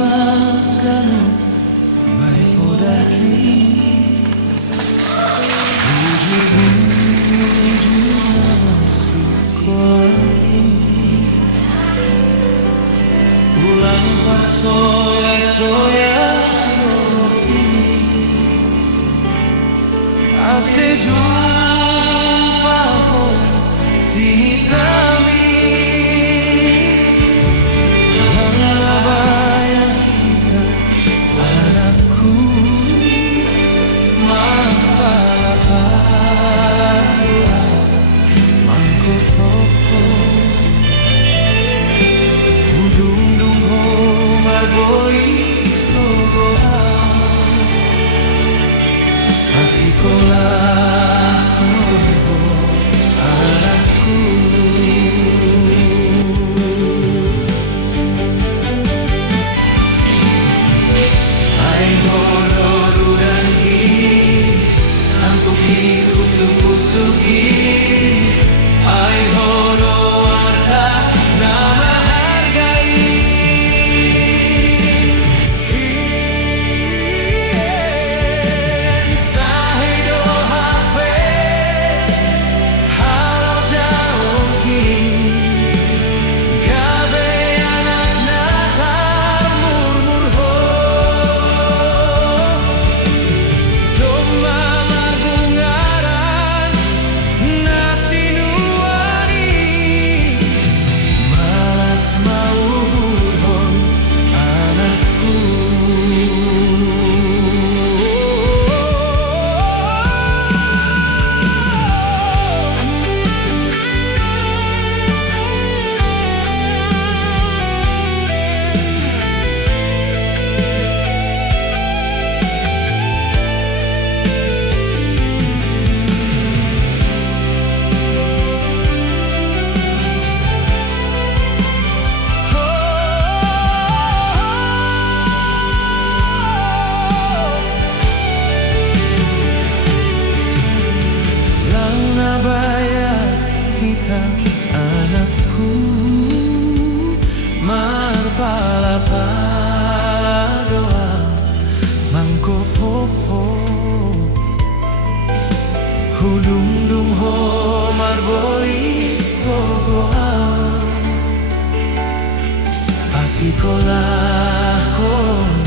magano bai podaki bujur masukoi ulang parsoya soya gopi ase jumpa ho sinitami bayang kita anakku mapala-pala mangko fopo udung-dung ho marboi sogoa asikolah kobo anakku. Kusuki ai hono arta nama hargai sahido hape halo jauhi gabe anak natar murmur ho doma anakku marpala-pala doa mangko popo hudung-dung ho marbois pogoa asikolah kon